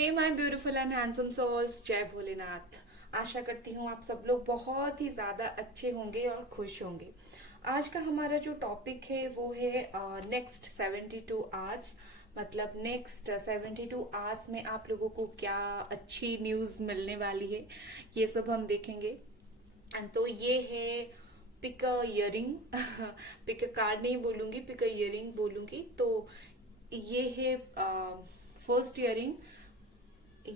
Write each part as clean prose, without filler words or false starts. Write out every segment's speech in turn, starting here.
Hey my beautiful and handsome souls, जय भोलेनाथ। आशा करती हूँ आप सब लोग बहुत ही ज्यादा अच्छे होंगे और खुश होंगे। आज का हमारा जो टॉपिक है वो है नेक्स्ट 72 आवर्स। मतलब नेक्स्ट 72 आवर्स में आप लोगों को क्या अच्छी न्यूज मिलने वाली है, ये सब हम देखेंगे। तो ये है pick a earring. Pick a card नहीं बोलूंगी, पिक अ इयरिंग बोलूंगी। तो ये है फर्स्ट इयरिंग,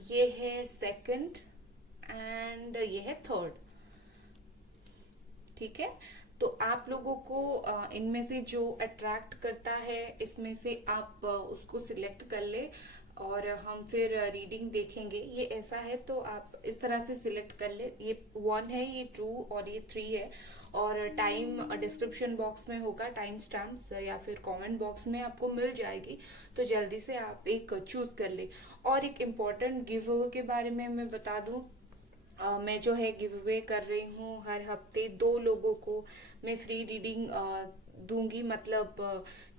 ये है सेकंड एंड ये है थर्ड। ठीक है। तो आप लोगों को इनमें से जो अट्रैक्ट करता है इसमें से आप उसको सिलेक्ट कर ले और हम फिर रीडिंग देखेंगे। ये ऐसा है तो आप इस तरह से सिलेक्ट कर ले। ये 1 है, ये 2 और ये 3 है। और टाइम डिस्क्रिप्शन बॉक्स में होगा, टाइम स्टैम्प्स या फिर कमेंट बॉक्स में आपको मिल जाएगी। तो जल्दी से आप एक चूज कर ले। और एक इम्पोर्टेंट गिव अवे के बारे में मैं बता दूं। मैं जो है गिव अवे कर रही हूँ हर हफ्ते 2 लोगों को मैं फ्री रीडिंग दूंगी। मतलब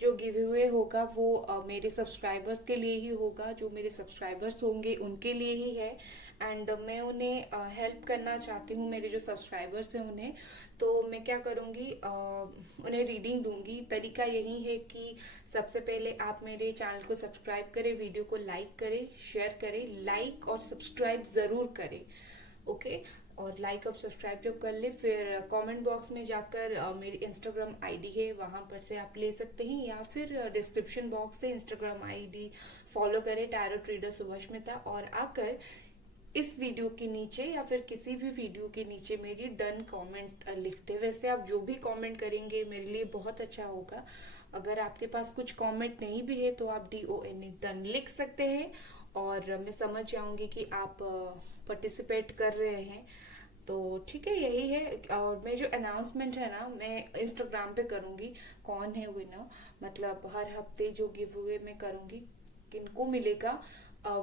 जो गिव अवे होगा वो मेरे सब्सक्राइबर्स के लिए ही होगा। जो मेरे सब्सक्राइबर्स होंगे उनके लिए ही है। एंड मैं उन्हें हेल्प करना चाहती हूँ, मेरे जो सब्सक्राइबर्स हैं उन्हें। तो मैं क्या करूँगी, उन्हें रीडिंग दूंगी। तरीका यही है कि सबसे पहले आप मेरे चैनल को सब्सक्राइब करें, वीडियो को लाइक करें, शेयर करें। लाइक और सब्सक्राइब जरूर करें, ओके। और लाइक और सब्सक्राइब जब कर ले फिर कमेंट बॉक्स में जाकर मेरी इंस्टाग्राम आईडी है, वहां पर से आप ले सकते हैं। या फिर डिस्क्रिप्शन बॉक्स से इंस्टाग्राम आईडी फॉलो करें, टैरो ट्रेडर सुभाष्मिता। और आकर इस वीडियो के नीचे या फिर किसी भी वीडियो के नीचे मेरी डन कमेंट लिखते। वैसे आप जो भी कमेंट करेंगे मेरे लिए बहुत अच्छा होगा। अगर आपके पास कुछ कमेंट नहीं भी है तो आप DON डन लिख सकते हैं और मैं समझ जाऊंगी कि आप पार्टिसिपेट कर रहे हैं। तो ठीक है, यही है। और मैं जो अनाउंसमेंट है ना, मैं इंस्टाग्राम पे करूंगी कौन है विनर। मतलब हर हफ्ते जो गिव अवे मैं करूंगी किनको मिलेगा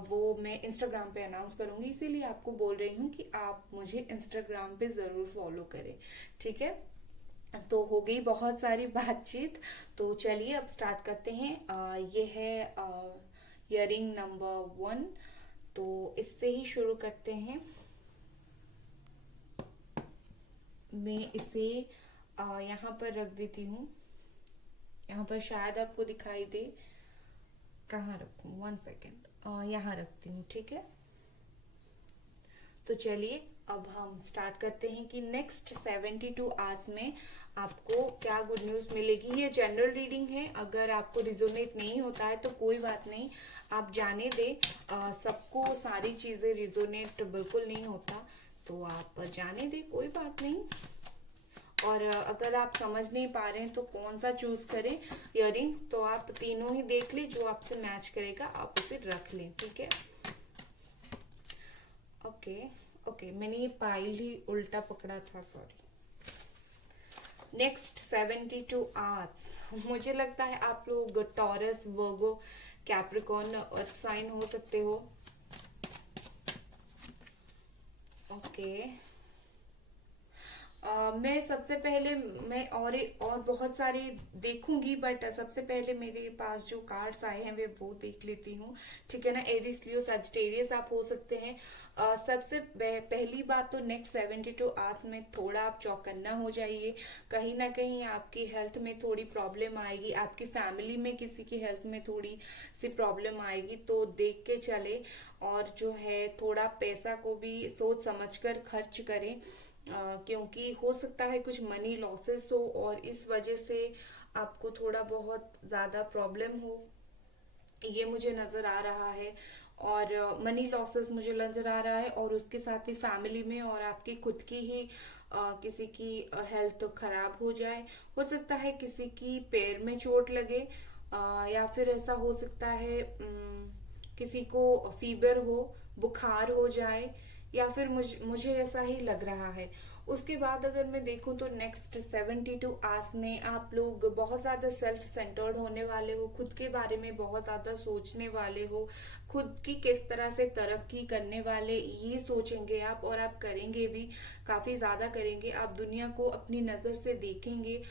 वो मैं इंस्टाग्राम पे अनाउंस करूंगी। इसीलिए आपको बोल रही हूँ कि आप मुझे इंस्टाग्राम पे जरूर फॉलो करें। ठीक है। तो हो गई बहुत सारी बातचीत। तो चलिए अब स्टार्ट करते हैं। ये है इयरिंग नंबर 1। तो इससे ही शुरू करते हैं। मैं इसे यहाँ पर रख देती हूँ। यहाँ पर शायद आपको दिखाई दे। कहाँ रखूँ, 1 सेकेंड। यहाँ रखती हूँ, ठीक है। तो चलिए अब हम स्टार्ट करते हैं कि नेक्स्ट 72 आवर्स में आपको क्या गुड न्यूज मिलेगी। ये जनरल रीडिंग है, अगर आपको रिजोनेट नहीं होता है तो कोई बात नहीं, आप जाने दे। सबको सारी चीजें रिजोनेट बिल्कुल नहीं होता, तो आप जाने दे, कोई बात नहीं। और अगर आप समझ नहीं पा रहे हैं तो कौन सा चूज करें इयरिंग, तो आप तीनों ही देख ले, जो आपसे मैच करेगा आप उसे रख लें। ठीक है, ओके। ओके, मैंने ये पाइल ही उल्टा पकड़ा था, सॉरी। नेक्स्ट 72 आवर्स मुझे लगता है आप लोग टॉरस, वर्गो, कैप्रिकॉर्न अर्थ साइन हो सकते हो। ओके। मैं सबसे पहले मैं और बहुत सारे देखूंगी, बट सबसे पहले मेरे पास जो कार्ड्स आए हैं वे वो देख लेती हूँ। ठीक है ना। एरिस, लियो, सजिटेरियस आप हो सकते हैं। सबसे पहली बात तो नेक्स्ट 72 आवर्स में थोड़ा आप चौकन्ना हो जाइए। कहीं ना कहीं आपकी हेल्थ में थोड़ी प्रॉब्लम आएगी, आपकी फैमिली में किसी की हेल्थ में थोड़ी सी प्रॉब्लम आएगी, तो देख के चले। और जो है थोड़ा पैसा को भी सोच समझकर खर्च करें। क्योंकि हो सकता है कुछ मनी लॉसेस हो और इस वजह से आपको थोड़ा बहुत ज्यादा प्रॉब्लम हो, ये मुझे नजर आ रहा है। और मनी लॉसेस मुझे नजर आ रहा है, और उसके साथ ही फैमिली में और आपकी खुद की ही किसी की हेल्थ खराब हो जाए। हो सकता है किसी की पैर में चोट लगे, या फिर ऐसा हो सकता है किसी को फीवर हो, बुखार हो जाए, या फिर मुझे ऐसा ही लग रहा है। उसके बाद अगर मैं देखूं तो नेक्स्ट 72 आवर्स में आप लोग बहुत ज्यादा सेल्फ सेंटर्ड होने वाले हो, खुद के बारे में बहुत ज्यादा सोचने वाले हो, खुद की किस तरह से तरक्की करने वाले ये सोचेंगे आप, और आप करेंगे भी, काफी ज्यादा करेंगे। आप दुनिया को अपनी नजर से देखेंगे,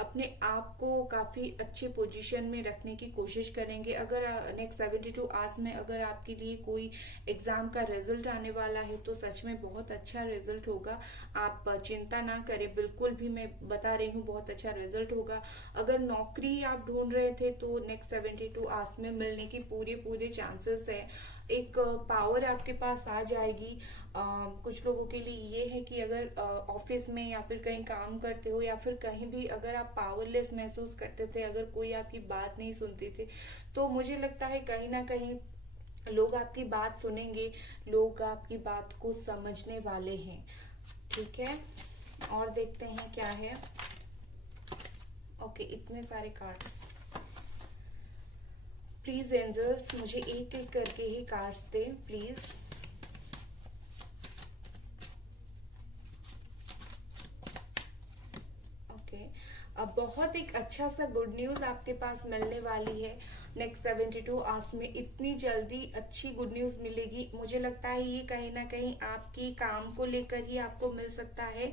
अपने आप को काफी अच्छे पोजीशन में रखने की कोशिश करेंगे। अगर नेक्स्ट 72 आवर्स में अगर आपके लिए कोई एग्जाम का रिजल्ट आने वाला है तो सच में बहुत अच्छा रिजल्ट होगा। आप चिंता ना करें, बिल्कुल भी, मैं बता रही हूँ बहुत अच्छा रिजल्ट होगा। अगर नौकरी आप ढूंढ रहे थे तो नेक्स्ट 72 आवर्स में मिलने की पूरे पूरे चांसेस है। एक पावर आपके पास आ जाएगी। कुछ लोगों के लिए ये है कि अगर ऑफिस में या फिर कहीं काम करते हो या फिर कहीं भी अगर आप पावरलेस महसूस करते थे, अगर कोई आपकी बात नहीं सुनते थे, तो मुझे लगता है कहीं ना कहीं लोग आपकी बात सुनेंगे, लोग आपकी बात को समझने वाले हैं। ठीक है, और देखते हैं क्या है। ओके, इतने सारे कार्ड्स। प्लीज एंजल्स मुझे एक एक करके ही कार्ड्स दे प्लीज। अब बहुत एक अच्छा सा गुड न्यूज आपके पास मिलने वाली है। नेक्स्ट 72 आवर्स में इतनी जल्दी अच्छी गुड न्यूज मिलेगी। मुझे लगता है ये कहीं ना कहीं आपके काम को लेकर ही आपको मिल सकता है।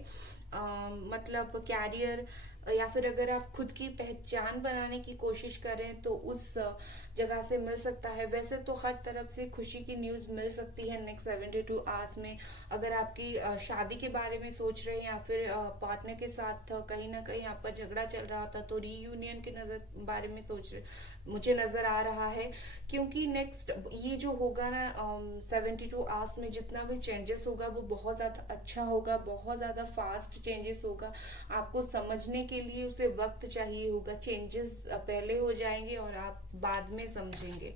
मतलब कैरियर, या फिर अगर आप खुद की पहचान बनाने की कोशिश करें तो उस जगह से मिल सकता है। वैसे तो हर तरफ से खुशी की न्यूज मिल सकती है नेक्स्ट 72 आवर्स में। अगर आपकी शादी के बारे में सोच रहे हैं या फिर पार्टनर के साथ कहीं ना कहीं आपका झगड़ा चल रहा था तो रीयूनियन के बारे में सोच रहे, मुझे नजर आ रहा है। क्योंकि नेक्स्ट ये जो होगा ना 72 आवर्स में जितना भी चेंजेस होगा वो बहुत ज्यादा अच्छा होगा, बहुत ज्यादा फास्ट चेंजेस होगा। आपको समझने के लिए उसे वक्त चाहिए होगा। चेंजेस पहले हो जाएंगे और आप बाद में समझेंगे।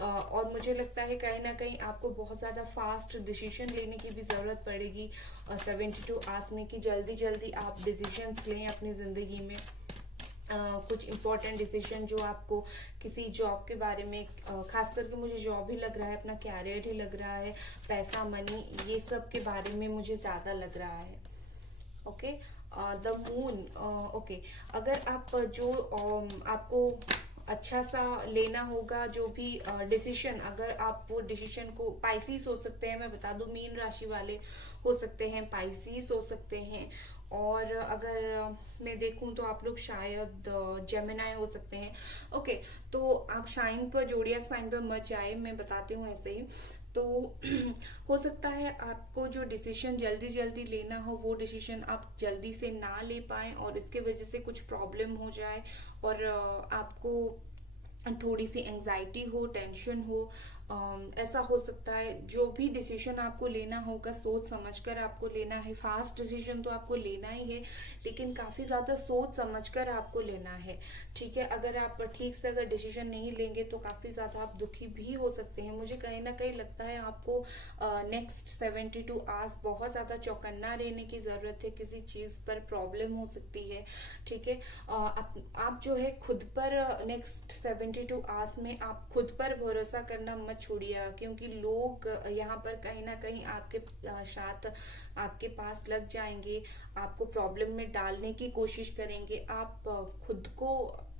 और मुझे लगता है कहीं ना कहीं आपको बहुत ज्यादा फास्ट डिसीजन लेने की भी जरूरत पड़ेगी 72 आवर्स में, कि जल्दी जल्दी आप डिसीजन लें अपनी जिंदगी में। कुछ इम्पोर्टेंट डिसीजन जो आपको किसी जॉब के बारे में, खास करके मुझे जॉब ही लग रहा है, अपना कैरियर ही लग रहा है, पैसा, मनी, ये सब के बारे में मुझे ज्यादा लग रहा है। Okay, the moon. ओके, अगर आप जो आपको अच्छा सा लेना होगा जो भी डिसीजन, अगर आप वो डिसीजन को, पाइसिस हो सकते हैं, मैं बता दूं मीन राशि वाले हो सकते हैं, पाइसिस हो सकते हैं, और अगर मैं देखूं तो आप लोग शायद जेमिनाई हो सकते हैं। ओके, तो आप शाइन पर, जोडियक साइन पर मत जाए, मैं बताती हूँ ऐसे ही। तो हो सकता है आपको जो डिसीजन जल्दी जल्दी लेना हो वो डिसीजन आप जल्दी से ना ले पाए और इसके वजह से कुछ प्रॉब्लम हो जाए और आपको थोड़ी सी एंजाइटी हो, टेंशन हो। ऐसा हो सकता है। जो भी डिसीजन आपको लेना होगा सोच समझकर आपको लेना है। फास्ट डिसीजन तो आपको लेना ही है लेकिन काफी ज्यादा सोच समझकर आपको लेना है। ठीक है, अगर आप ठीक से अगर डिसीजन नहीं लेंगे तो काफी ज्यादा आप दुखी भी हो सकते हैं। मुझे कहीं ना कहीं लगता है आपको नेक्स्ट 72 आवर्स बहुत ज्यादा चौकन्ना रहने की जरूरत है। किसी चीज पर प्रॉब्लम हो सकती है। ठीक है, आप जो है खुद पर नेक्स्ट 72 आवर्स में आप खुद पर भरोसा करना मत छोड़िए, क्योंकि लोग यहाँ पर कहीं ना कहीं आपके साथ, आपके पास लग जाएंगे, आपको प्रॉब्लम में डालने की कोशिश करेंगे। आप खुद को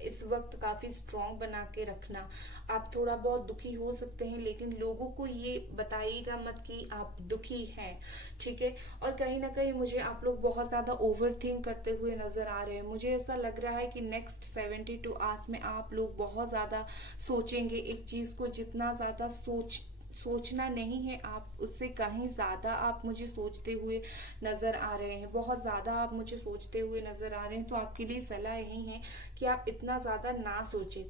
इस वक्त काफी स्ट्रांग बना के रखना। आप थोड़ा बहुत दुखी हो सकते हैं लेकिन लोगों को ये बताइएगा मत कि आप दुखी हैं। ठीक है, और कहीं ना कहीं मुझे आप लोग बहुत ज्यादा ओवर थिंक करते हुए नजर आ रहे हैं। मुझे ऐसा लग रहा है कि नेक्स्ट 72 आवर्स में आप लोग बहुत ज्यादा सोचेंगे एक चीज को। जितना ज्यादा सोचना नहीं है आप, उससे कहीं ज्यादा आप मुझे सोचते हुए नजर आ रहे हैं। बहुत ज्यादा आप मुझे सोचते हुए नजर आ रहे हैं। तो आपके लिए सलाह यही है कि आप इतना ज्यादा ना सोचें।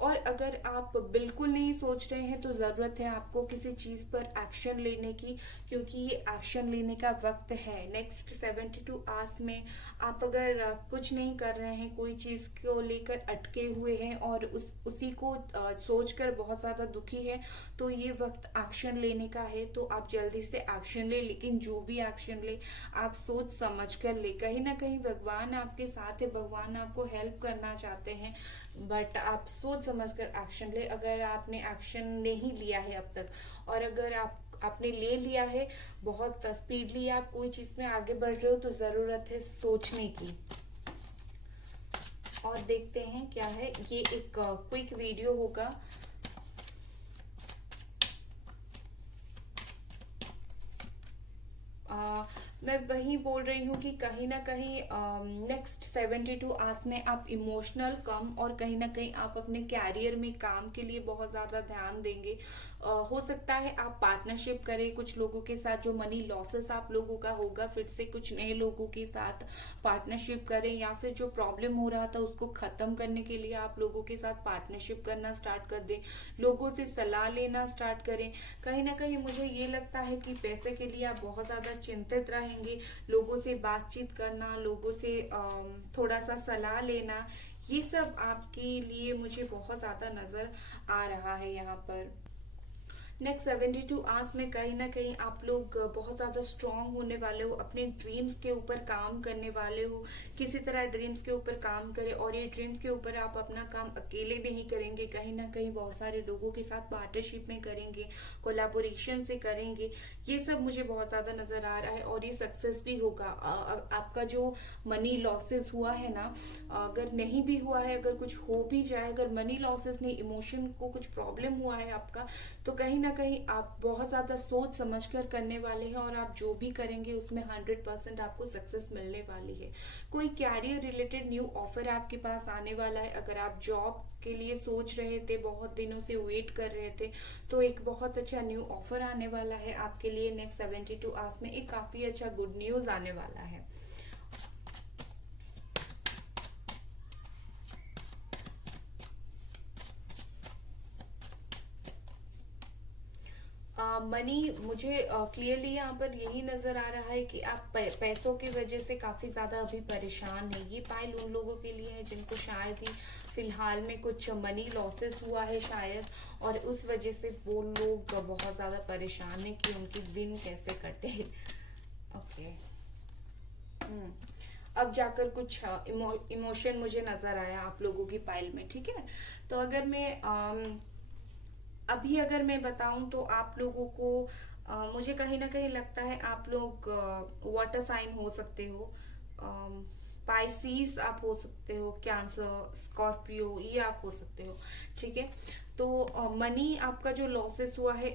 और अगर आप बिल्कुल नहीं सोच रहे हैं तो जरूरत है आपको किसी चीज पर एक्शन लेने की, क्योंकि ये एक्शन लेने का वक्त है। नेक्स्ट 72 आवर्स में आप अगर कुछ नहीं कर रहे हैं, कोई चीज को लेकर अटके हुए हैं और उसी को सोचकर बहुत ज्यादा दुखी है, तो ये वक्त एक्शन लेने का है। तो आप जल्दी से एक्शन ले, लेकिन जो भी एक्शन ले आप सोच समझ कर ले। कहीं ना कहीं भगवान आपके साथ है, भगवान आपको हेल्प करना चाहते हैं, बट आप सोच समझकर एक्शन ले। अगर आपने एक्शन नहीं लिया है अब तक, और अगर आपने ले लिया है, बहुत स्पीडली आप कोई चीज में आगे बढ़ रहे हो, तो जरूरत है सोचने की। और देखते हैं क्या है। ये एक क्विक वीडियो होगा। मैं वही बोल रही हूँ कि कहीं ना कहीं नेक्स्ट 72 आवर्स में आप इमोशनल कम और कहीं ना कहीं आप अपने कैरियर में काम के लिए बहुत ज़्यादा ध्यान देंगे। हो सकता है आप पार्टनरशिप करें कुछ लोगों के साथ, जो मनी लॉसेस आप लोगों का होगा फिर से कुछ नए लोगों के साथ पार्टनरशिप करें, या फिर जो प्रॉब्लम हो रहा था उसको खत्म करने के लिए आप लोगों के साथ पार्टनरशिप करना स्टार्ट कर दें, लोगों से सलाह लेना स्टार्ट करें। कहीं ना कहीं मुझे ये लगता है कि पैसे के लिए आप बहुत ज्यादा चिंतित रहेंगे। लोगों से बातचीत करना, लोगों से थोड़ा सा सलाह लेना, ये सब आपके लिए मुझे बहुत ज्यादा नजर आ रहा है यहाँ पर। नेक्स्ट 72 आवर्स में कहीं ना कहीं आप लोग बहुत ज्यादा स्ट्रांग होने वाले हो, अपने ड्रीम्स के ऊपर काम करने वाले हो। किसी तरह ड्रीम्स के ऊपर काम करें, और ये ड्रीम्स के ऊपर आप अपना काम अकेले नहीं करेंगे, कहीं ना कहीं बहुत सारे लोगों के साथ पार्टनरशिप में करेंगे, कोलैबोरेशन से करेंगे। ये सब मुझे बहुत ज्यादा नजर आ रहा है, और ये सक्सेस भी होगा। आपका जो मनी लॉसेस हुआ है ना, अगर नहीं भी हुआ है, अगर कुछ हो भी जाए, अगर मनी लॉसेस नहीं, इमोशन को कुछ प्रॉब्लम हुआ है आपका, तो कहीं ना कहीं आप बहुत ज्यादा सोच समझ कर करने वाले हैं, और आप जो भी करेंगे उसमें 100% आपको सक्सेस मिलने वाली है। कोई कैरियर रिलेटेड न्यू ऑफर आपके पास आने वाला है। अगर आप जॉब के लिए सोच रहे थे, बहुत दिनों से वेट कर रहे थे, तो एक बहुत अच्छा न्यू ऑफर आने वाला है आपके लिए। नेक्स्ट 72 आवर्स में एक काफी अच्छा गुड न्यूज आने वाला है। मनी मुझे क्लियरली यहाँ पर यही नजर आ रहा है कि आप पैसों की वजह से काफी ज्यादा अभी परेशान है। ये पाइल उन लोगों के लिए है जिनको शायद ही फिलहाल में कुछ मनी लॉसेस हुआ है शायद, और उस वजह से वो लोग बहुत ज्यादा परेशान है कि उनके दिन कैसे कटे। ओके। अब जाकर कुछ इमोशन मुझे नजर आया आप लोगों की पाइल में, ठीक है। तो अगर मैं अभी अगर मैं बताऊं तो आप लोगों को मुझे कहीं ना कहीं लगता है आप लोग वाटर साइन हो सकते हो, पाइसीस आप हो सकते हो, कैंसर, स्कॉर्पियो, ये आप हो सकते हो, ठीक है। तो मनी आपका जो लॉसेस हुआ है,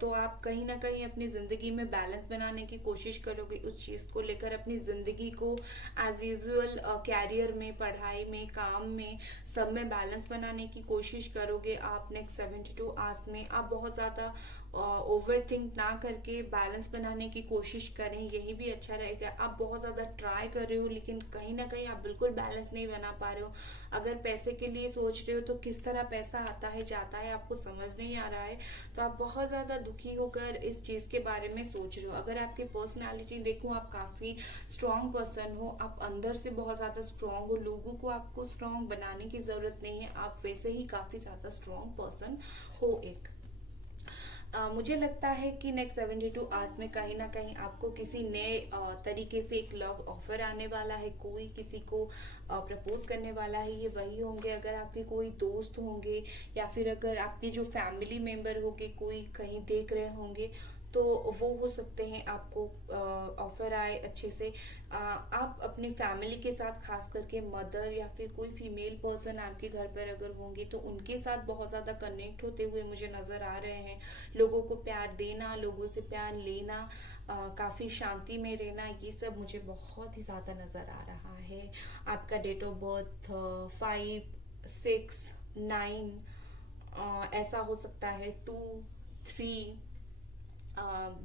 तो आप कहीं ना कहीं अपनी जिंदगी में बैलेंस बनाने की कोशिश करोगे, उस चीज को लेकर अपनी जिंदगी को एज यूजुअल कैरियर में, पढ़ाई में, काम में, सब में बैलेंस बनाने की कोशिश करोगे आप। नेक्स्ट 72 आवर्स में आप बहुत ज्यादा ओवर थिंक ना करके बैलेंस बनाने की कोशिश करें, यही भी अच्छा रहेगा। आप बहुत ज्यादा ट्राई कर रहे हो लेकिन कहीं ना कहीं आप बिल्कुल बैलेंस नहीं बना पा रहे हो। अगर पैसे के लिए सोच रहे हो तो किस तरह पैसा आता है जाता है आपको समझ नहीं आ रहा है, तो आप बहुत ज्यादा दुखी होकर इस चीज के बारे में सोच रहे हो। अगर आपकी पर्सनैलिटी देखूं, आप काफी स्ट्रांग पर्सन हो, आप अंदर से बहुत ज्यादा स्ट्रांग हो, लोगों को आपको स्ट्रांग बनाने की जरूरत नहीं है, आप वैसे ही काफी ज्यादा स्ट्रांग पर्सन हो एक। मुझे लगता है कि नेक्स्ट 72 आवर्स में कहीं ना कहीं आपको किसी नए तरीके से एक लव ऑफर आने वाला है, कोई किसी को प्रपोज करने वाला है। ये वही होंगे अगर आपके कोई दोस्त होंगे, या फिर अगर आपके जो फैमिली मेंबर होंगे कोई कहीं देख रहे होंगे, तो वो हो सकते हैं आपको ऑफर आए अच्छे से। आप अपनी फैमिली के साथ, खास करके मदर या फिर कोई फीमेल पर्सन आपके घर पर अगर होंगे, तो उनके साथ बहुत ज्यादा कनेक्ट होते हुए मुझे नजर आ रहे हैं। लोगों को प्यार देना, लोगों से प्यार लेना, काफी शांति में रहना, ये सब मुझे बहुत ही ज्यादा नजर आ रहा है। आपका डेट ऑफ बर्थ 5, 6, 9 ऐसा हो सकता है, 2, 3,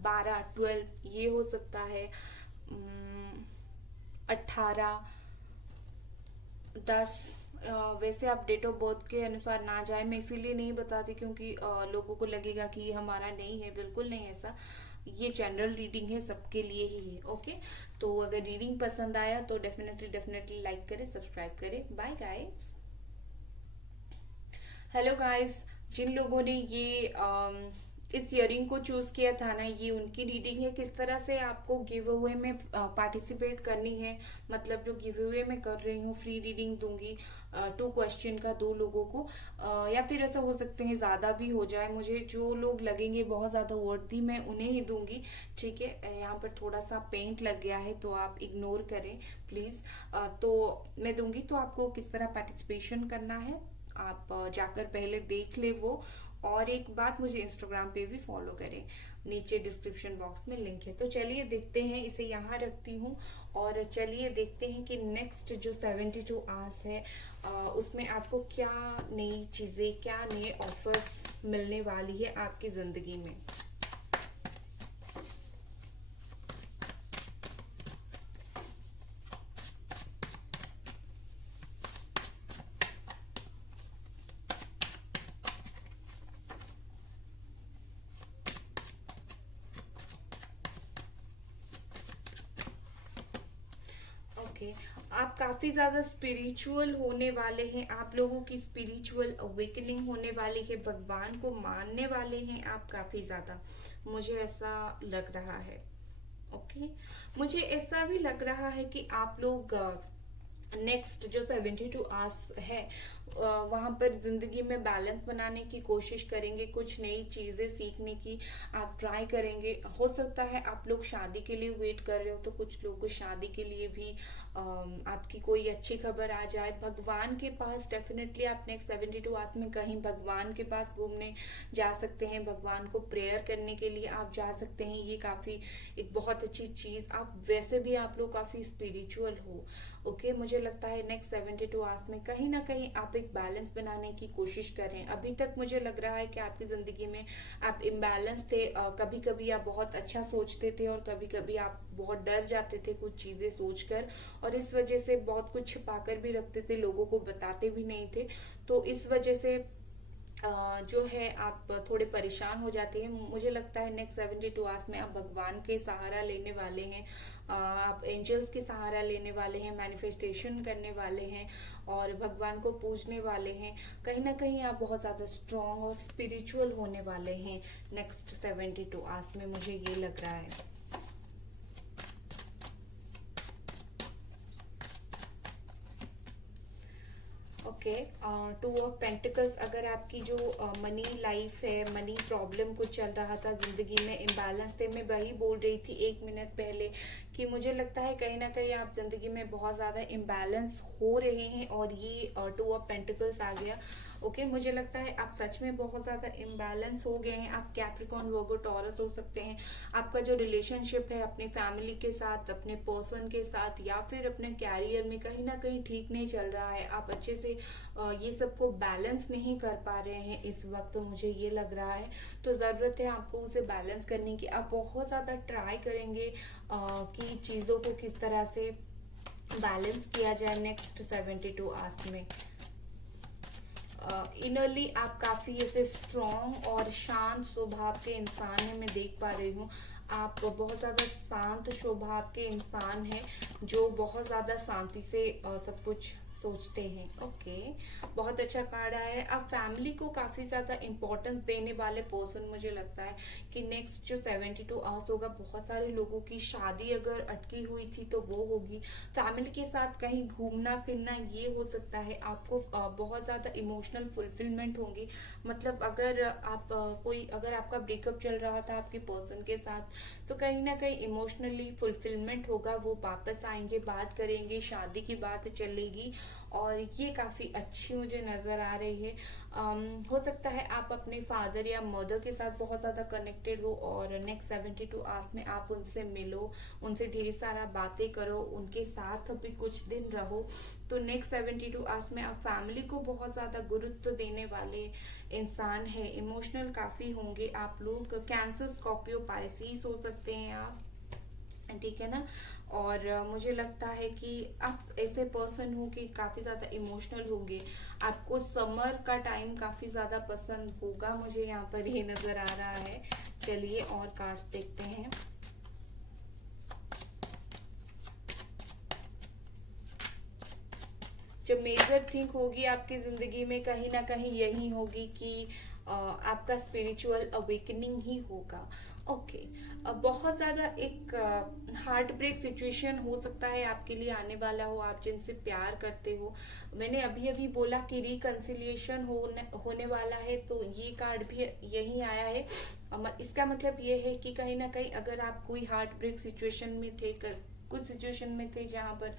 12, 12 ये हो सकता है, 18, 10। वैसे आप डेट ऑफ बर्थ के अनुसार ना जाए, मैं इसीलिए नहीं बताती क्योंकि लोगों को लगेगा कि ये हमारा नहीं है, बिल्कुल नहीं ऐसा। ये जनरल रीडिंग है, सबके लिए ही है। ओके, तो अगर रीडिंग पसंद आया तो डेफिनेटली लाइक करें, सब्सक्राइब करें। Bye guys. हेलो गाइस, जिन लोगों ने ये इस ईयरिंग को चूज किया था ना, ये उनकी रीडिंग है। किस तरह से आपको गिव अवे में पार्टिसिपेट करनी है, मतलब जो गिव अवे में कर रही हूँ, फ्री रीडिंग दूंगी 2 क्वेश्चन का 2 लोगों को, या फिर ऐसा हो सकते हैं ज्यादा भी हो जाए। मुझे जो लोग लगेंगे बहुत ज्यादा वर्दी मैं उन्हें ही दूंगी, ठीक है। यहाँ पर थोड़ा सा पेंट लग गया है तो आप इग्नोर करें प्लीज। तो मैं दूंगी, तो आपको किस तरह पार्टिसिपेशन करना है आप जाकर पहले देख ले वो, और एक बात, मुझे इंस्टाग्राम पे भी फॉलो करें, नीचे डिस्क्रिप्शन बॉक्स में लिंक है। तो चलिए देखते हैं, इसे यहाँ रखती हूँ और चलिए देखते हैं कि नेक्स्ट जो 72 आवर्स है उसमें आपको क्या नई चीज़ें, क्या नए ऑफर्स मिलने वाली है आपकी ज़िंदगी में। ओके, आप काफी ज्यादा स्पिरिचुअल होने वाले हैं, आप लोगों की स्पिरिचुअल अवेकनिंग होने वाली है, भगवान को मानने वाले हैं आप काफी ज्यादा, मुझे ऐसा लग रहा है। ओके, मुझे ऐसा भी लग रहा है कि आप लोग नेक्स्ट जो 72 आवर्स है वहां पर जिंदगी में बैलेंस बनाने की कोशिश करेंगे, कुछ नई चीजें सीखने की आप ट्राई करेंगे। हो सकता है आप लोग शादी के लिए वेट कर रहे हो, तो कुछ लोग को शादी के लिए भी आपकी कोई अच्छी खबर आ जाए। भगवान के पास डेफिनेटली आप नेक्स्ट 72 आवर्स में कहीं भगवान के पास घूमने जा सकते हैं, भगवान को प्रेयर करने के लिए आप जा सकते हैं। ये काफी एक बहुत अच्छी चीज, आप वैसे भी आप लोग काफी स्पिरिचुअल हो। ओके, मुझे लगता है नेक्स्ट 72 आवर्स में कहीं ना कहीं आप एक बैलेंस बनाने की कोशिश करें। अभी तक मुझे लग रहा है कि आपकी जिंदगी में आप इम्बैलेंस थे, कभी कभी आप बहुत अच्छा सोचते थे और कभी कभी आप बहुत डर जाते थे कुछ चीजें सोचकर, और इस वजह से बहुत कुछ छिपाकर भी रखते थे, लोगों को बताते भी नहीं थे। तो इस वजह से जो है आप थोड़े परेशान हो जाते हैं। मुझे लगता है नेक्स्ट 72 आवर्स में आप भगवान के सहारा लेने वाले हैं, आप एंजल्स के सहारा लेने वाले हैं, मैनिफेस्टेशन करने वाले हैं और भगवान को पूजने वाले हैं। कहीं ना कहीं आप बहुत ज्यादा स्ट्रांग और स्पिरिचुअल होने वाले हैं नेक्स्ट 72 आवर्स में, मुझे ये लग रहा है। ओके, टू ऑफ पेंटिकल्स, अगर आपकी जो मनी लाइफ है, मनी प्रॉब्लम कुछ चल रहा था जिंदगी में, इम्बैलेंस थे, मैं वही बोल रही थी 1 मिनट पहले कि मुझे लगता है कहीं ना कहीं आप जिंदगी में बहुत ज्यादा इम्बैलेंस हो रहे हैं और ये टू ऑफ पेंटिकल्स आ गया। ओके, मुझे लगता है आप सच में बहुत ज्यादा इम्बैलेंस हो गए हैं। आप कैप्रिकॉर्न, वर्गो, टॉरस हो सकते हैं। आपका जो रिलेशनशिप है अपनी फैमिली के साथ, अपने पर्सन के साथ या फिर अपने कैरियर में कहीं ना कहीं ठीक नहीं चल रहा है। आप अच्छे से ये सबको बैलेंस नहीं कर पा रहे हैं इस वक्त, तो मुझे ये लग रहा है। तो जरूरत है आपको उसे बैलेंस करने की। आप बहुत ज्यादा ट्राई करेंगे कि चीजों को किस तरह से बैलेंस किया जाए नेक्स्ट 72 आवर्स में। इनरली आप काफी ऐसे स्ट्रॉन्ग और शांत स्वभाव के इंसान हैं, मैं देख पा रही हूँ। आप बहुत ज्यादा शांत स्वभाव के इंसान हैं जो बहुत ज्यादा शांति से सब कुछ सोचते हैं। ओके, बहुत अच्छा कार्ड आया है। आप फैमिली को काफी ज्यादा इंपॉर्टेंस देने वाले पर्सन, मुझे लगता है कि नेक्स्ट जो 72 आवर्स होगा, बहुत सारे लोगों की शादी अगर अटकी हुई थी तो वो होगी। फैमिली के साथ कहीं घूमना फिरना ये हो सकता है। आपको बहुत ज्यादा इमोशनल फुलफिलमेंट होंगी। मतलब अगर आप अगर आपका ब्रेकअप चल रहा था आपके पर्सन के साथ, तो कहीं ना कहीं इमोशनली फुलफिलमेंट होगा। वो वापस आएंगे, बात करेंगे, शादी की बात चलेगी और ये काफी अच्छी मुझे नजर आ रही है। हो सकता है आप अपने फादर या मदर के साथ बहुत ज्यादा कनेक्टेड हो और नेक्स्ट 72 आवर्स में आप उनसे मिलो, उनसे ढेर सारा बातें करो, उनके साथ भी कुछ दिन रहो। तो नेक्स्ट 72 आवर्स में आप फैमिली को बहुत ज्यादा गुरुत्व देने वाले इंसान है। इमोशनल काफी होंगे आप लोग। कैंसर, स्कॉर्पियो, पाइसेस हो सकते हैं आप, ठीक है ना। और मुझे लगता है कि आप ऐसे पर्सन हो कि काफी ज्यादा इमोशनल होंगे। आपको समर का टाइम काफी ज्यादा पसंद होगा, मुझे यहाँ पर ये नजर आ रहा है। चलिए और कार्ड्स देखते हैं। जो मेजर थिंग होगी आपकी जिंदगी में कहीं ना कहीं यही होगी कि आपका स्पिरिचुअल अवेकनिंग ही होगा। ओके, बहुत ज्यादा एक हार्ट ब्रेक सिचुएशन हो सकता है आपके लिए आने वाला हो, आप जिनसे प्यार करते हो। मैंने अभी अभी बोला कि रिकंसिलिएशन होने वाला है, तो ये कार्ड भी यही आया है। इसका मतलब ये है कि कहीं ना कहीं अगर आप कोई हार्ट ब्रेक सिचुएशन में थे, कुछ सिचुएशन में थे जहां पर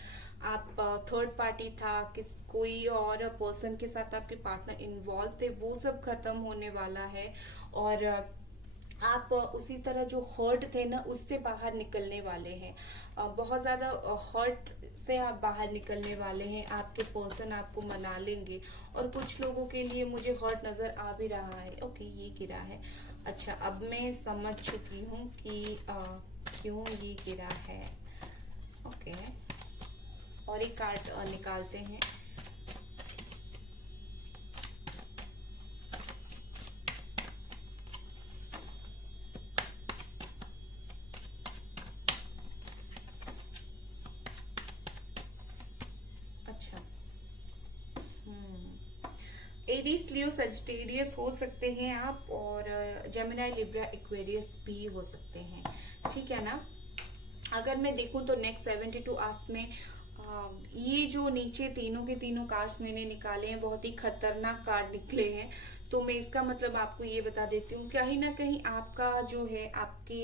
आप थर्ड पार्टी था, कोई और पर्सन के साथ आपके पार्टनर इन्वॉल्व थे, वो सब खत्म होने वाला है। और आप उसी तरह जो हर्ट थे ना, उससे बाहर निकलने वाले हैं। बहुत ज्यादा हर्ट से आप बाहर निकलने वाले हैं, आपके पर्सन आपको मना लेंगे। और कुछ लोगों के लिए मुझे हर्ट नजर आ भी रहा है। ओके, ये गिरा है। अच्छा, अब मैं समझ चुकी हूँ कि क्यों ये गिरा है। ओके, और एक कार्ड निकालते हैं। अच्छा, एडीज, लियो, सजिटेरियस हो सकते हैं आप, और जेमिनी, लिब्रा, एक्वेरियस भी हो सकते हैं। ठीक है ना। अगर मैं देखूं तो नेक्स्ट 72 आवर्स में ये जो नीचे तीनों के तीनों कार्ड्स मैंने निकाले हैं, बहुत ही खतरनाक कार्ड निकले हैं। तो मैं इसका मतलब आपको ये बता देती हूँ, कहीं ना कहीं आपका जो है, आपके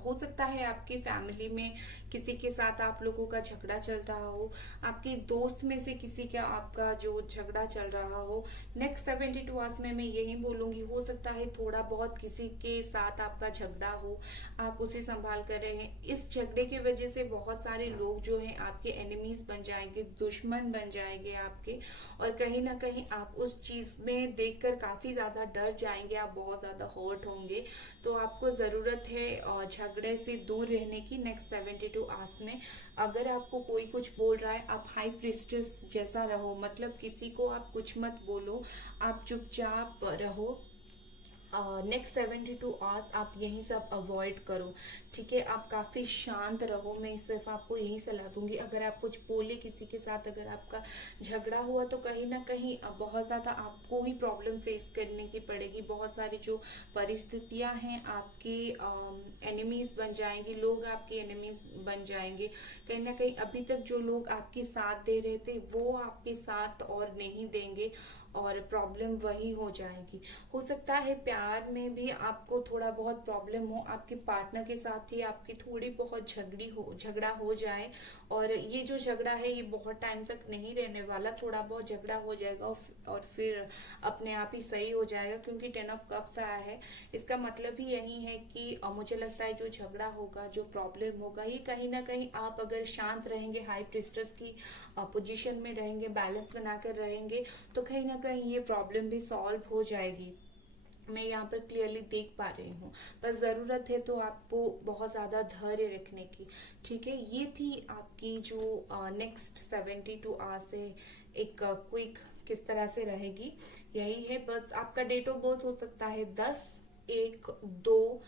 हो सकता है आपकी फैमिली में किसी के साथ आप लोगों का झगड़ा चल रहा हो, आपके दोस्त में से किसी का आपका जो झगड़ा चल रहा हो। नेक्स्ट 72 आवर्स में मैं यही बोलूंगी, हो सकता है थोड़ा बहुत किसी के साथ आपका झगड़ा हो, आप उसे संभाल कर रहे हैं। इस झगड़े की वजह से बहुत सारे लोग जो हैं आपके एनिमीज बन जाएंगे, दुश्मन बन जाएंगे आपके। और कहीं ना कहीं आप उस चीज में देखकर काफी ज्यादा डर जाएंगे, आप बहुत ज्यादा हर्ट होंगे। तो आपको जरूरत है झगड़े से दूर रहने की नेक्स्ट 72 आवर्स में। अगर आपको कोई कुछ बोल रहा है, आप हाई प्रिस्टेस जैसा रहो, मतलब किसी को आप कुछ मत बोलो, आप चुपचाप रहो। नेक्स्ट 72 आवर्स आप यही सब अवॉइड करो। ठीक है, आप काफी शांत रहो। मैं सिर्फ आपको यही सलाह दूंगी, अगर आप कुछ बोले किसी के साथ, अगर आपका झगड़ा हुआ, तो कहीं ना कहीं बहुत ज्यादा आपको ही प्रॉब्लम फेस करने की पड़ेगी। बहुत सारी जो परिस्थितियां हैं आपकी एनिमीज बन जाएंगी, लोग आपके एनिमीज बन जाएंगे। कहीं ना कहीं अभी तक जो लोग आपके साथ दे रहे थे, वो आपके साथ और नहीं देंगे, और प्रॉब्लम वही हो जाएगी। हो सकता है प्यार में भी आपको थोड़ा बहुत प्रॉब्लम हो, आपके पार्टनर के साथ ही आपकी थोड़ी बहुत झगड़ा हो जाए। और ये जो झगड़ा है ये बहुत टाइम तक नहीं रहने वाला, थोड़ा बहुत झगड़ा हो जाएगा और फिर अपने आप ही सही हो जाएगा, क्योंकि 10 ऑफ कप्स आया है। इसका मतलब ही यही है कि मुझे लगता है जो झगड़ा होगा, जो प्रॉब्लम होगा, ये कहीं ना कहीं आप अगर शांत रहेंगे, हाई प्रिस्टेस की पोजीशन में रहेंगे, बैलेंस बनाकर रहेंगे, तो कहीं ना कहीं ये प्रॉब्लम भी सॉल्व हो जाएगी। मैं यहाँ पर क्लियरली देख पा रही हूँ। बस जरूरत है तो आपको बहुत ज्यादा धैर्य रखने की। ठीक है, ये थी आपकी जो नेक्स्ट 72 आवर्स है, एक क्विक किस तरह से रहेगी, यही है। बस आपका डेट ऑफ बर्थ हो सकता है 10, 1, 2,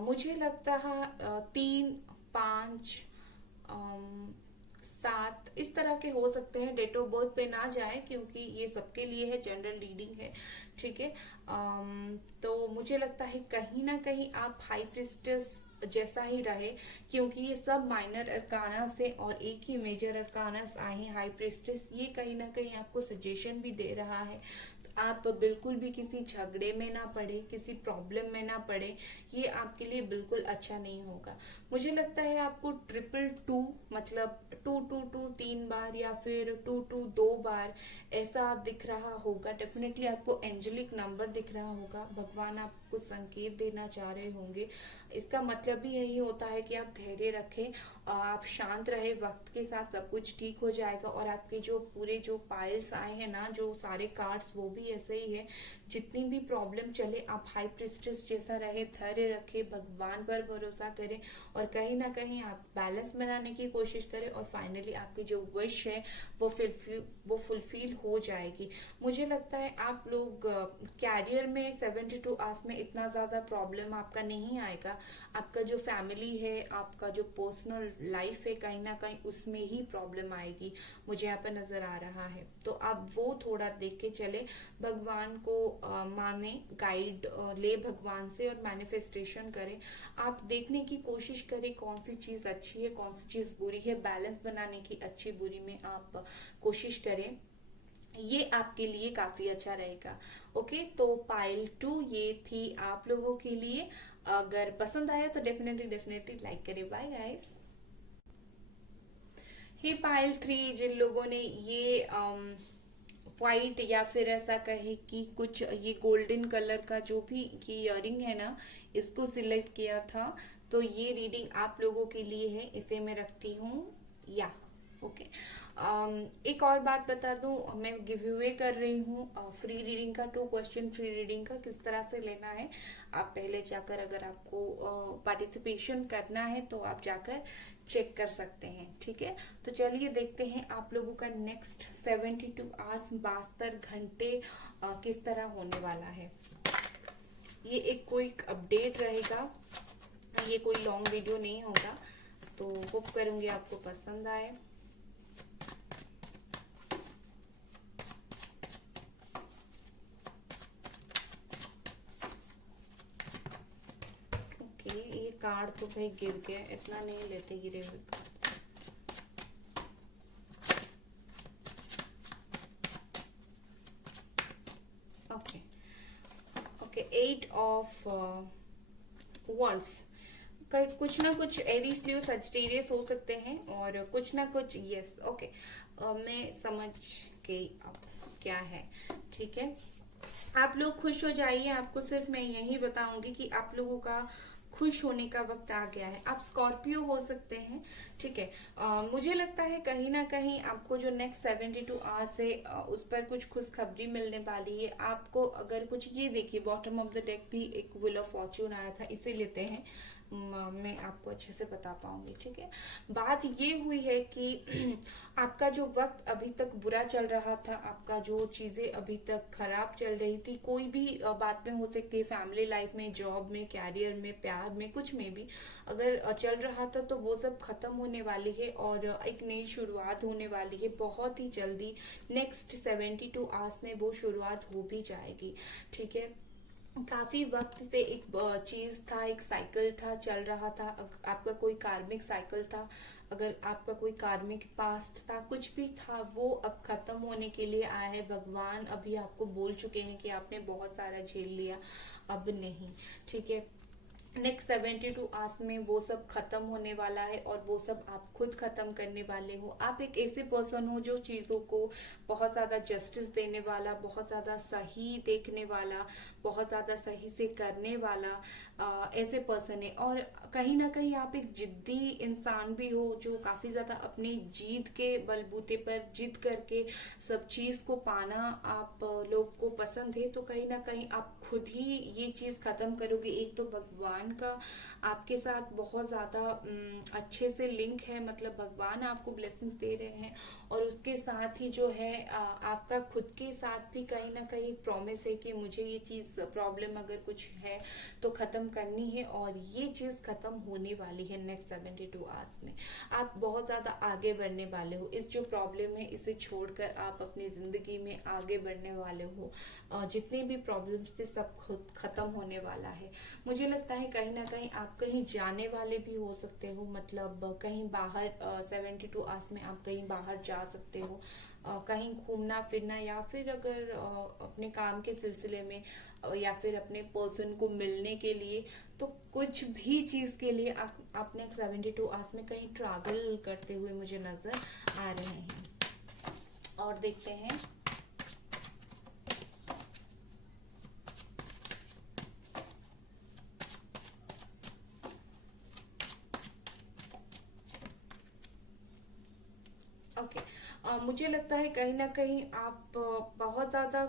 मुझे लगता है 3, 5, 7, इस तरह के हो सकते हैं। डेट ऑफ बर्थ पे ना जाए, क्योंकि ये सबके लिए है, जनरल रीडिंग है। ठीक है, तो मुझे लगता है कहीं ना कहीं आप हाई प्रिस्टेस जैसा ही रहे, क्योंकि ये सब माइनर अरकाना से और एक ही मेजर अरकाना आए हैं। हाई प्रिस्टेस ये कहीं ना कहीं आपको सजेशन भी दे रहा है, आप बिल्कुल भी किसी झगड़े में ना पड़े, किसी प्रॉब्लम में ना पड़े, ये आपके लिए बिल्कुल अच्छा नहीं होगा। मुझे लगता है आपको 222, मतलब 222 3 बार, या फिर 22 2 बार ऐसा दिख रहा होगा। डेफिनेटली आपको एंजेलिक नंबर दिख रहा होगा, भगवान आपको संकेत देना चाह रहे होंगे। इसका मतलब भी यही होता है कि आप धैर्य रखें, आप शांत रहे, वक्त के साथ सब कुछ ठीक हो जाएगा। और आपके जो पूरे जो पाइल्स आए हैं ना, जो सारे कार्ड्स, वो भी ऐसे ही है। जितनी भी प्रॉब्लम चले, आप हाई प्रिस्टेस जैसा रहे, धैर्य रखे, भगवान पर भरोसा करें, और कहीं ना कहीं आप बैलेंस बनाने की कोशिश करें, और फाइनली आपकी जो विश है वो फुलफिल हो जाएगी। मुझे लगता है आप लोग कैरियर में 72 आवर्स में इतना ज्यादा प्रॉब्लम आपका नहीं आएगा। आपका जो फैमिली है, आपका जो पर्सनल लाइफ है, कहीं ना कहीं उसमें ही प्रॉब्लम आएगी, मुझे यहाँ पे नजर आ रहा है। तो आप वो थोड़ा देख के चले, भगवान को माने, गाइड ले भगवान से, और मैनिफेस्टेशन करें। आप देखने की कोशिश करें कौन सी चीज अच्छी है, कौन सी चीज बुरी है, बैलेंस बनाने की अच्छी बुरी में आप कोशिश करें। ये आपके लिए काफी अच्छा रहेगा। ओके, तो पाइल 2 ये थी आप लोगों के लिए। अगर पसंद आया तो डेफिनेटली लाइक करें। Bye guys. हे पायल 3, जिन लोगों ने ये वाइट या फिर ऐसा कहे कि कुछ ये गोल्डन कलर का जो भी ये इयररिंग है ना, इसको सिलेक्ट किया था, तो ये रीडिंग आप लोगों के लिए है, इसे मैं रखती हूँ या ओके। एक और बात बता दूं, मैं गिव अवे कर रही हूँ फ्री रीडिंग का, 2 क्वेश्चन फ्री रीडिंग का किस तरह से लेना है। आप पहले जाकर, अगर आपको पार्टिसिपेशन करना है तो आप जाकर चेक कर सकते हैं, ठीक है। तो चलिए देखते हैं आप लोगों का नेक्स्ट 72 आवर्स 72 घंटे किस तरह होने वाला है। ये एक क्विक अपडेट रहेगा, ये कोई लॉन्ग वीडियो नहीं होगा, तो होप करूंगी आपको पसंद आए। ओके, ये कार्ड तो भाई गिर गया, इतना नहीं लेते गिरे हुए card. Okay okay, 8 of wands, कुछ ना कुछ एरीज लियो सजिटेरियस हो सकते हैं, और कुछ ना कुछ यस ओके, मैं समझ गई अब क्या है, ठीक है। आप लोग खुश हो जाइए, आपको सिर्फ मैं यही बताऊंगी कि आप लोगों का खुश होने का वक्त आ गया है। आप स्कॉर्पियो हो सकते हैं, ठीक है। मुझे लगता है कहीं ना कहीं आपको जो नेक्स्ट 72 आवर्स है उस पर कुछ खुशखबरी मिलने वाली है आपको। अगर कुछ, ये देखिए बॉटम ऑफ द डेक भी एक व्हील ऑफ फॉर्च्यून आया था, इसे लेते हैं, मैं आपको अच्छे से बता पाऊंगी, ठीक है। बात ये हुई है कि आपका जो वक्त अभी तक बुरा चल रहा था, आपका जो चीजें अभी तक खराब चल रही थी, कोई भी बात में हो सकती है, फैमिली लाइफ में, जॉब में, कैरियर में, प्यार में, कुछ में भी अगर चल रहा था, तो वो सब खत्म होने वाली है और एक नई शुरुआत होने वाली है बहुत ही जल्दी। नेक्स्ट 72 आवर्स में वो शुरुआत हो भी जाएगी, ठीक है। काफी वक्त से एक चीज था, एक साइकिल था, चल रहा था, आपका कोई कार्मिक साइकिल था, अगर आपका कोई कार्मिक पास्ट था, कुछ भी था, वो अब खत्म होने के लिए आया है। भगवान अभी आपको बोल चुके हैं कि आपने बहुत सारा झेल लिया, अब नहीं, ठीक है। नेक्स्ट 72 आवर्स में वो सब खत्म होने वाला है, और वो सब आप खुद खत्म करने वाले हो। आप एक ऐसे पर्सन हो जो चीजों को बहुत ज्यादा जस्टिस देने वाला, बहुत ज्यादा सही देखने वाला, बहुत ज्यादा सही से करने वाला ऐसे पर्सन है। और कहीं ना कहीं आप एक जिद्दी इंसान भी हो, जो काफी ज्यादा अपनी जीत के बलबूते पर जिद करके सब चीज को पाना आप लोग को पसंद है। तो कहीं ना कहीं आप खुद ही ये चीज खत्म करोगे। एक तो भगवान का आपके साथ बहुत ज्यादा अच्छे से लिंक है, मतलब भगवान आपको ब्लेसिंग्स दे रहे हैं, और उसके साथ ही जो है आपका खुद के साथ भी कहीं ना कहीं एक प्रॉमिस है कि मुझे ये चीज प्रॉब्लम अगर कुछ है तो खत्म करनी है, और ये चीज खत्म होने वाली है नेक्स्ट 72 आवर्स में। आप बहुत ज्यादा आगे बढ़ने वाले हो, इस जो प्रॉब्लम है इसे छोड़कर आप अपनी जिंदगी में आगे बढ़ने वाले हो। जितने भी प्रॉब्लम्स थे सब खुद खत्म होने वाला है। मुझे लगता है कहीं ना कहीं आप कहीं जाने वाले भी हो सकते हो, मतलब कहीं बाहर 72 आवर्स में आप कहीं बाहर जा सकते हो, कहीं घूमना फिरना, या फिर अगर अपने काम के सिलसिले में या फिर अपने पर्सन को मिलने के लिए, तो कुछ भी चीज के लिए आपने 72 आवर्स में कहीं ट्रैवल करते हुए मुझे नजर आ रहे हैं। और देखते हैं ओके। मुझे लगता है कहीं ना कहीं आप बहुत ज्यादा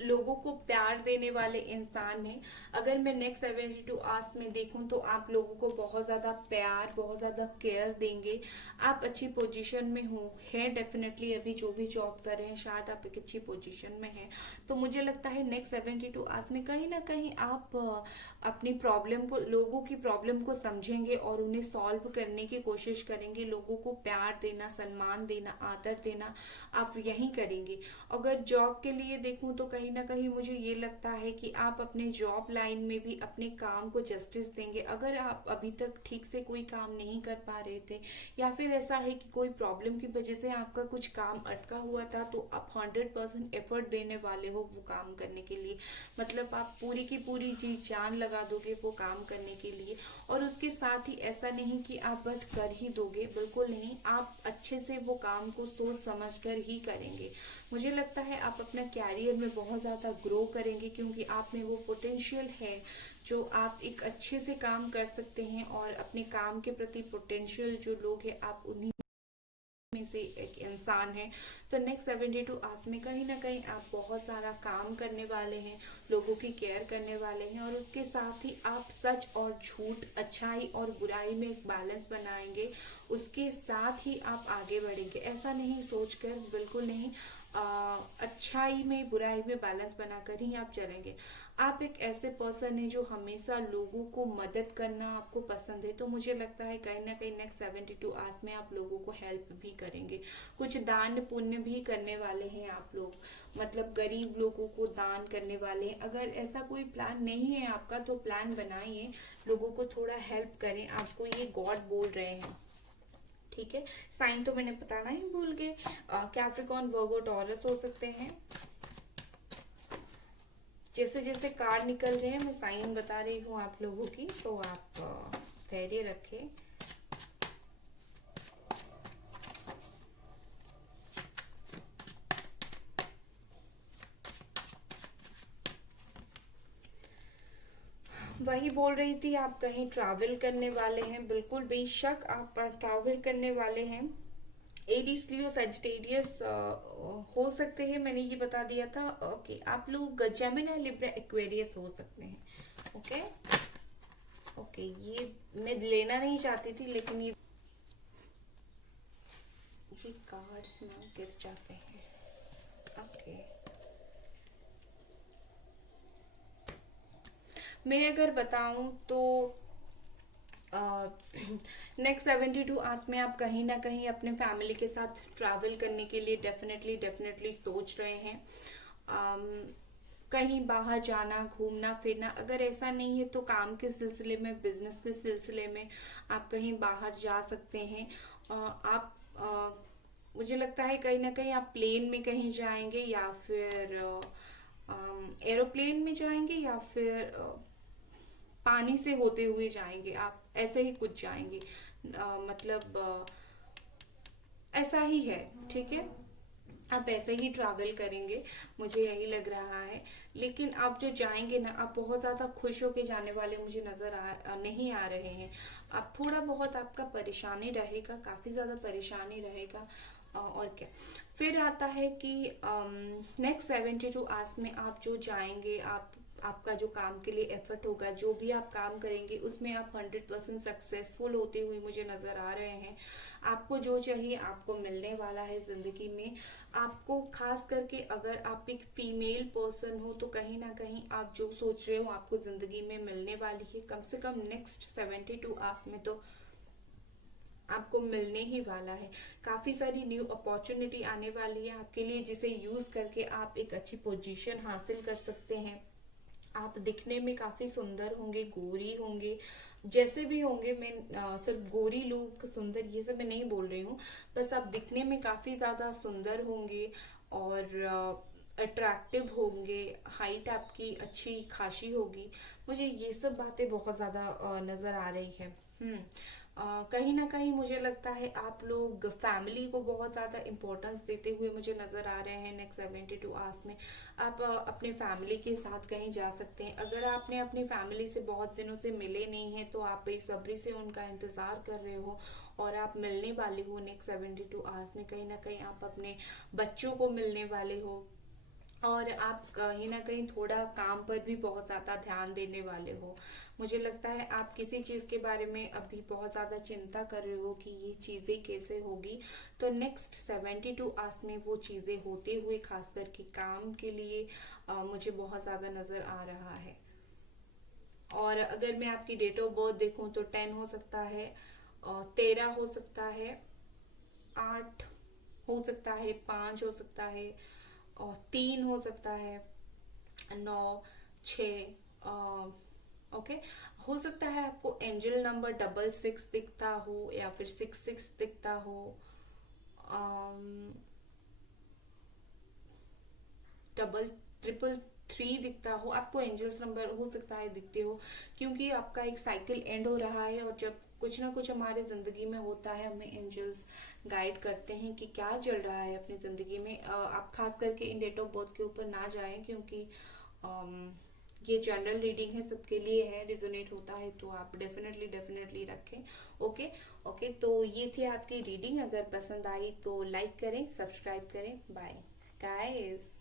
लोगों को प्यार देने वाले इंसान हैं। अगर मैं नेक्स्ट 72 आवर्स में देखूं तो आप लोगों को बहुत ज्यादा प्यार, बहुत ज्यादा केयर देंगे। आप अच्छी पोजीशन में हो, है डेफिनेटली, अभी जो भी जॉब कर रहे हैं शायद आप एक अच्छी पोजीशन में हैं। तो मुझे लगता है नेक्स्ट 72 आवर्स में कहीं ना कहीं आप अपनी प्रॉब्लम को, लोगों की प्रॉब्लम को समझेंगे और उन्हें सॉल्व करने की कोशिश करेंगे। लोगों को प्यार देना, सम्मान देना, आदर देना आप यही करेंगे। अगर जॉब के लिए देखूं तो कहीं कहीं ना कहीं मुझे ये लगता है कि आप अपने जॉब लाइन में भी अपने काम को जस्टिस देंगे। अगर आप अभी तक ठीक से कोई काम नहीं कर पा रहे थे, या फिर ऐसा है कि कोई प्रॉब्लम की वजह से आपका कुछ काम अटका हुआ था, तो आप 100% एफर्ट देने वाले हो वो काम करने के लिए। मतलब आप पूरी की पूरी जी जान लगा दोगे वो काम करने के लिए। और उसके साथ ही ऐसा नहीं कि आप बस कर ही दोगे, बिल्कुल नहीं, आप अच्छे से वो काम को सोच समझ कर ही करेंगे। मुझे लगता है आप अपना कैरियर में बहुत ज़्यादा ग्रो करेंगे, क्योंकि आप में वो पोटेंशियल है जो आप एक अच्छे से काम कर सकते हैं। और अपने काम के प्रति पोटेंशियल जो लोग हैं, आप उन्हीं में से एक इंसान है। तो नेक्स्ट 72 आवर्स में कहीं ना कहीं आप बहुत सारा काम करने वाले हैं, लोगों की केयर करने वाले हैं, और उसके साथ ही आप सच और झूठ, अच्छाई और बुराई में एक बैलेंस बनाएंगे। उसके साथ ही आप आगे बढ़ेंगे। ऐसा नहीं सोचकर, बिल्कुल नहीं, अच्छाई में बुराई में बैलेंस बनाकर ही आप चलेंगे। आप एक ऐसे पर्सन है जो हमेशा लोगों को मदद करना आपको पसंद है। तो मुझे लगता है कहीं ना कहीं नेक्स्ट 72 आवर्स में आप लोगों को हेल्प भी करेंगे, कुछ दान पुण्य भी करने वाले हैं आप लोग। मतलब गरीब लोगों को दान करने वाले हैं। अगर ऐसा कोई प्लान नहीं है आपका तो प्लान बनाइए, लोगों को थोड़ा हेल्प करें। आपको ये गॉड बोल रहे हैं, ठीक है। साइन तो मैंने बताना ही भूल गए, कैप्रिकॉर्न, वर्गो, टॉरस हो सकते हैं। जैसे जैसे कार्ड निकल रहे हैं मैं साइन बता रही हूँ आप लोगों की, तो आप धैर्य रखें। वही बोल रही थी, आप कहीं ट्रैवल करने वाले हैं, बिल्कुल बेशक आप ट्रैवल करने वाले हैं। एरीज, लियो, सजिटेरियस हो सकते हैं, मैंने ये बता दिया था। ओके, आप लोग जेमिनी, लिब्रा, एक्वेरियस हो सकते हैं। ओके ओके, ये मैं लेना नहीं चाहती थी, लेकिन ये कार्ड्स में गिर जाते हैं। ओके, मैं अगर बताऊं तो नेक्स्ट 72 आवर्स में आप कहीं ना कहीं अपने फैमिली के साथ ट्रैवल करने के लिए डेफिनेटली डेफिनेटली सोच रहे हैं। कहीं बाहर जाना, घूमना फिरना, अगर ऐसा नहीं है तो काम के सिलसिले में, बिजनेस के सिलसिले में आप कहीं बाहर जा सकते हैं। आप मुझे लगता है कहीं ना कहीं आप प्लेन में कहीं जाएंगे, या फिर एरोप्लेन में जाएंगे, या फिर पानी से होते हुए जाएंगे। आप ऐसे ही कुछ जाएंगे, मतलब ऐसा ही है, ठीक है। आप ऐसे ही ट्रैवल करेंगे, मुझे यही लग रहा है। लेकिन आप जो जाएंगे ना, आप बहुत ज्यादा खुश होके जाने वाले मुझे नहीं आ रहे हैं। आप थोड़ा बहुत आपका परेशानी रहेगा, काफी ज्यादा परेशानी रहेगा। और क्या, फिर आता है कि नेक्स्ट 72 आवर्स में आप जो जाएंगे, आपका जो काम के लिए एफर्ट होगा, जो भी आप काम करेंगे उसमें आप 100% सक्सेसफुल होते हुए मुझे नजर आ रहे हैं। आपको जो चाहिए आपको मिलने वाला है जिंदगी में। आपको खास करके अगर आप एक फीमेल पर्सन हो, तो कहीं ना कहीं आप जो सोच रहे हो आपको जिंदगी में मिलने वाली है, कम से कम नेक्स्ट 72 आवर्स में तो आपको मिलने ही वाला है। काफी सारी न्यू अपॉर्चुनिटी आने वाली है आपके लिए, जिसे यूज करके आप एक अच्छी पोजीशन हासिल कर सकते हैं। आप दिखने में काफी सुंदर होंगे, गोरी होंगे, जैसे भी होंगे। मैं सिर्फ गोरी लोग सुंदर ये सब मैं नहीं बोल रही हूँ, बस आप दिखने में काफी ज्यादा सुंदर होंगे और अट्रैक्टिव होंगे। हाइट आपकी अच्छी खासी होगी। मुझे ये सब बातें बहुत ज्यादा नजर आ रही है। कहीं ना कहीं मुझे लगता है आप लोग फैमिली को बहुत ज्यादा इम्पोर्टेंस देते हुए मुझे नजर आ रहे हैं नेक्स्ट 72 आवर्स में। आप अपने फैमिली के साथ कहीं जा सकते हैं। अगर आपने अपनी फैमिली से बहुत दिनों से मिले नहीं हैं, तो आप बेसब्री से उनका इंतजार कर रहे हो, और आप मिलने वाले हो नेक्स्ट 72 आवर्स में। कहीं ना कहीं आप अपने बच्चों को मिलने वाले हो, और आप कहीं ना कहीं थोड़ा काम पर भी बहुत ज्यादा ध्यान देने वाले हो। मुझे लगता है आप किसी चीज के बारे में अभी बहुत ज्यादा चिंता कर रहे हो कि ये चीजें कैसे होगी। तो नेक्स्ट 72 आवर्स में वो चीजें होते हुए, खास करके काम के लिए मुझे बहुत ज्यादा नजर आ रहा है। और अगर मैं आपकी डेट ऑफ बर्थ देखूं तो 10 हो सकता है, 13 हो सकता है, 8 हो सकता है, 5 हो सकता है, और 3 हो सकता है, 9, 6। ओके, हो सकता है आपको एंजल नंबर 66 दिखता हो या फिर 66 दिखता हो, डबल ट्रिपल थ्री दिखता हो, आपको एंजल्स नंबर हो सकता है दिखते हो, क्योंकि आपका एक साइकिल एंड हो रहा है। और जब कुछ ना कुछ हमारे जिंदगी में होता है, हमें एंजल्स गाइड करते हैं कि क्या चल रहा है अपनी जिंदगी में। आप खास करके इन डेट ऑफ बर्थ के ऊपर ना जाएं, क्योंकि अम, ये जनरल रीडिंग है, सबके लिए है, रिजोनेट होता है तो आप डेफिनेटली डेफिनेटली रखें। ओके। ओके, तो ये थी आपकी रीडिंग। अगर पसंद आई तो लाइक करें, सब्सक्राइब करें। Bye guys.